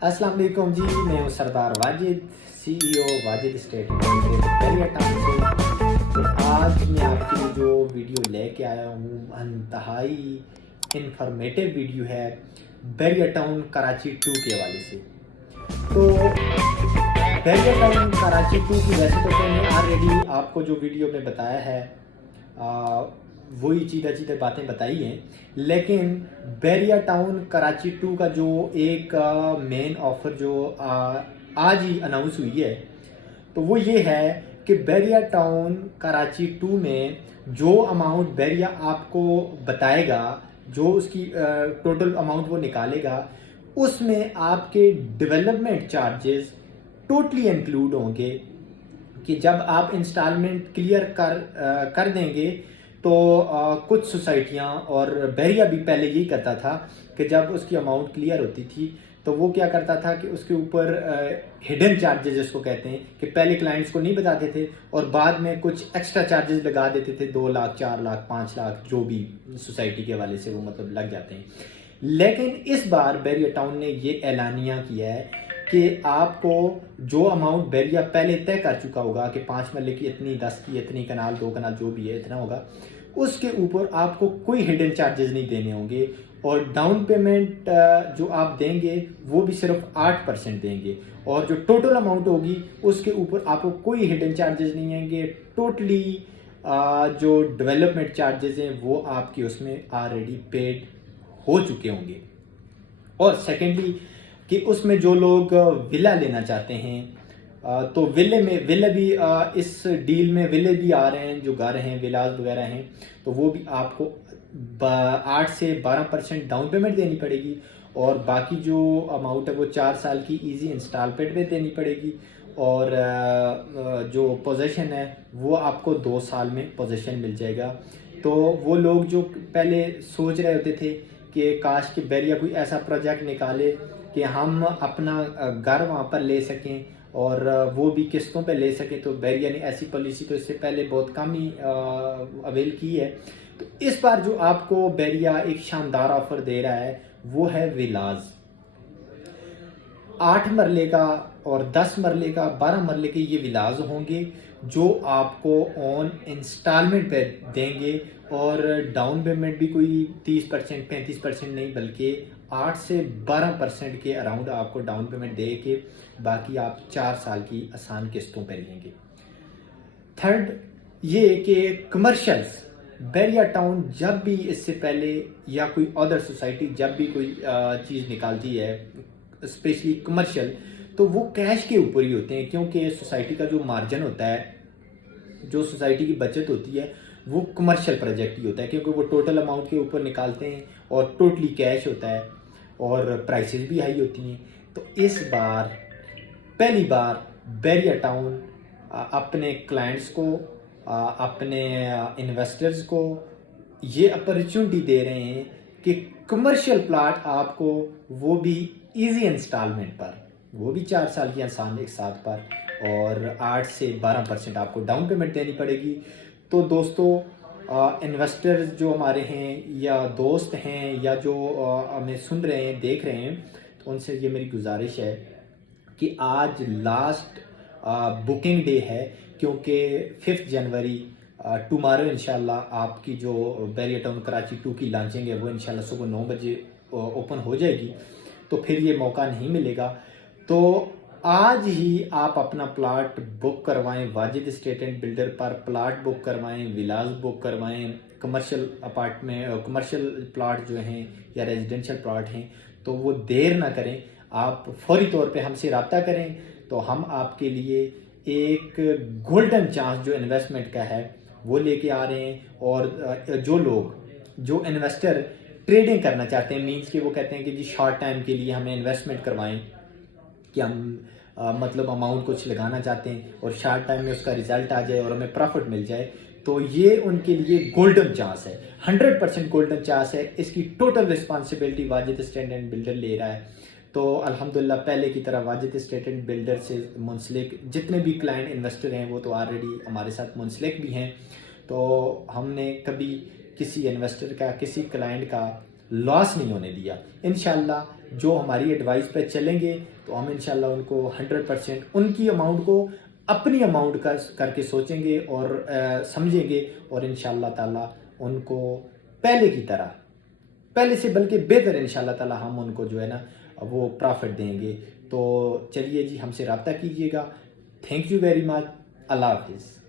अस्सलाम वालेकुम जी, मैं हूँ Sardar Wajid, CEO Wajid state Bairia town से। तो आज मैं आपके लिए जो वीडियो लेके आया हूँ इंतहाई इंफॉर्मेटिव वीडियो है बैरिया टाउन कराची 2 के हवाले से। तो बैरिया टाउन कराची 2 की वैसे तो मैंने ऑलरेडी आपको जो वीडियो में बताया है वही चीज़ें बातें बताई हैं, लेकिन बैरिया टाउन कराची 2 का जो एक मेन ऑफ़र जो आज ही अनाउंस हुई है, तो वो ये है कि बैरिया टाउन कराची 2 में जो अमाउंट बैरिया आपको बताएगा, जो उसकी टोटल अमाउंट वो निकालेगा, उसमें आपके डेवलपमेंट चार्जेस टोटली इंक्लूड होंगे। कि जब आप इंस्टॉलमेंट क्लियर कर देंगे तो कुछ सोसाइटियाँ और बैरिया भी पहले यही करता था कि जब उसकी अमाउंट क्लियर होती थी तो वो क्या करता था कि उसके ऊपर हिडन चार्जेस जिसको कहते हैं कि पहले क्लाइंट्स को नहीं बताते थे और बाद में कुछ एक्स्ट्रा चार्जेस लगा देते थे, 2 लाख 4 लाख 5 लाख जो भी सोसाइटी के हवाले से वो मतलब लग जाते हैं। लेकिन इस बार बैरिया टाउन ने ये ऐलानिया किया है कि आपको जो अमाउंट बैरिया पहले तय कर चुका होगा कि 5 मरले की इतनी, 10 की इतनी, कनाल 2 कनाल जो भी है इतना होगा, उसके ऊपर आपको कोई हिडन चार्जेस नहीं देने होंगे। और डाउन पेमेंट जो आप देंगे वो भी सिर्फ 8% देंगे और जो टोटल अमाउंट होगी उसके ऊपर आपको कोई हिडन चार्जेस नहीं आएंगे। टोटली जो डेवलपमेंट चार्जेस हैं वो आपकी उसमें ऑलरेडी पेड हो चुके होंगे। और सेकेंडली कि उसमें जो लोग विला लेना चाहते हैं तो विले भी इस डील में विले भी आ रहे हैं, जो घर हैं विलास वगैरह हैं, तो वो भी आपको 8 से 12% डाउन पेमेंट देनी पड़ेगी और बाकी जो अमाउंट है वो 4 साल की इजी इंस्टॉलमेंट में देनी पड़ेगी। और जो पोजीशन है वो आपको 2 साल में पोजीशन मिल जाएगा। तो वो लोग जो पहले सोच रहे होते थे कि काश कि बैरिया कोई ऐसा प्रोजेक्ट निकाले कि हम अपना घर वहाँ पर ले सकें और वो भी किस्तों पे ले सकें, तो बैरिया ने ऐसी पॉलिसी तो इससे पहले बहुत कम ही अवेल की है। तो इस बार जो आपको बैरिया एक शानदार ऑफर दे रहा है वो है विलाज। 8 मरले का और 10 मरले का, 12 मरले के ये विलाज होंगे जो आपको ऑन इंस्टॉलमेंट पे देंगे और डाउन पेमेंट भी कोई 30% 35% नहीं बल्कि 8 से 12% के अराउंड आपको डाउन पेमेंट दे के बाकी आप 4 साल की आसान किस्तों पर लेंगे। थर्ड ये कि कमर्शियल्स बैरिया टाउन जब भी इससे पहले या कोई अदर सोसाइटी जब भी कोई चीज़ निकालती है स्पेशली कमर्शियल, तो वो कैश के ऊपर ही होते हैं, क्योंकि सोसाइटी का जो मार्जिन होता है, जो सोसाइटी की बचत होती है, वो कमर्शियल प्रोजेक्ट ही होता है क्योंकि वो टोटल अमाउंट के ऊपर निकालते हैं और टोटली कैश होता है और प्राइसेस भी हाई होती हैं। तो इस बार पहली बार बैरिया टाउन अपने क्लाइंट्स को, अपने इन्वेस्टर्स को ये अपॉर्चुनिटी दे रहे हैं कि कमर्शियल प्लाट आपको वो भी इजी इंस्टॉलमेंट पर, वो भी 4 साल की आसान एक साथ पर, और 8 से 12% आपको डाउन पेमेंट देनी पड़ेगी। तो दोस्तों इन्वेस्टर्स जो हमारे हैं या दोस्त हैं या जो हमें सुन रहे हैं देख रहे हैं, तो उनसे ये मेरी गुजारिश है कि आज लास्ट बुकिंग डे है, क्योंकि 5 जनवरी टुमारो इंशाल्लाह आपकी जो बैरिया टाउन कराची 2 की लॉन्चिंग है वो इंशाल्लाह सुबह 9 बजे ओपन हो जाएगी, तो फिर ये मौका नहीं मिलेगा। तो आज ही आप अपना प्लाट बुक करवाएं, वाजिद स्टेट एंड बिल्डर पर प्लाट बुक करवाएं, विलास बुक करवाएं, कमर्शियल अपार्टमेंट, कमर्शियल प्लाट जो हैं या रेजिडेंशियल प्लाट हैं, तो वो देर ना करें, आप फौरी तौर पे हमसे रब्ता करें। तो हम आपके लिए एक गोल्डन चांस जो इन्वेस्टमेंट का है वो लेके आ रहे हैं। और जो लोग, जो इन्वेस्टर ट्रेडिंग करना चाहते हैं, मींस कि वो कहते हैं कि जी शॉर्ट टाइम के लिए हमें इन्वेस्टमेंट करवाएं, कि हम मतलब अमाउंट कुछ लगाना चाहते हैं और शॉर्ट टाइम में उसका रिजल्ट आ जाए और हमें प्रॉफिट मिल जाए, तो ये उनके लिए गोल्डन चांस है, 100% गोल्डन चांस है। इसकी total responsibility Wajid state and builder ले रहा है। तो अल्हम्दुलिल्लाह पहले की तरह वाजिद स्टेट एंड बिल्डर से मुंसलिक जितने भी क्लाइंट इन्वेस्टर हैं वो तो ऑलरेडी हमारे साथ मुंसलिक भी हैं। तो हमने कभी किसी इन्वेस्टर का, किसी क्लाइंट का لاس نہیں ہونے دیا. انشاءاللہ جو ہماری ایڈوائس پہ چلیں گے تو ہم انشاءاللہ ان کو 100% ان کی اماؤنٹ کو اپنی اماؤنٹ کا کر کے سوچیں گے اور سمجھیں گے, اور انشاءاللہ تعالیٰ ان کو پہلے کی طرح, پہلے سے بلکہ بہتر انشاءاللہ تعالیٰ ہم ان کو جو ہے نا وہ پرافٹ دیں گے. تو چلیے جی, ہم سے رابطہ کیجیے گا. Thank you very much. اللہ حافظ.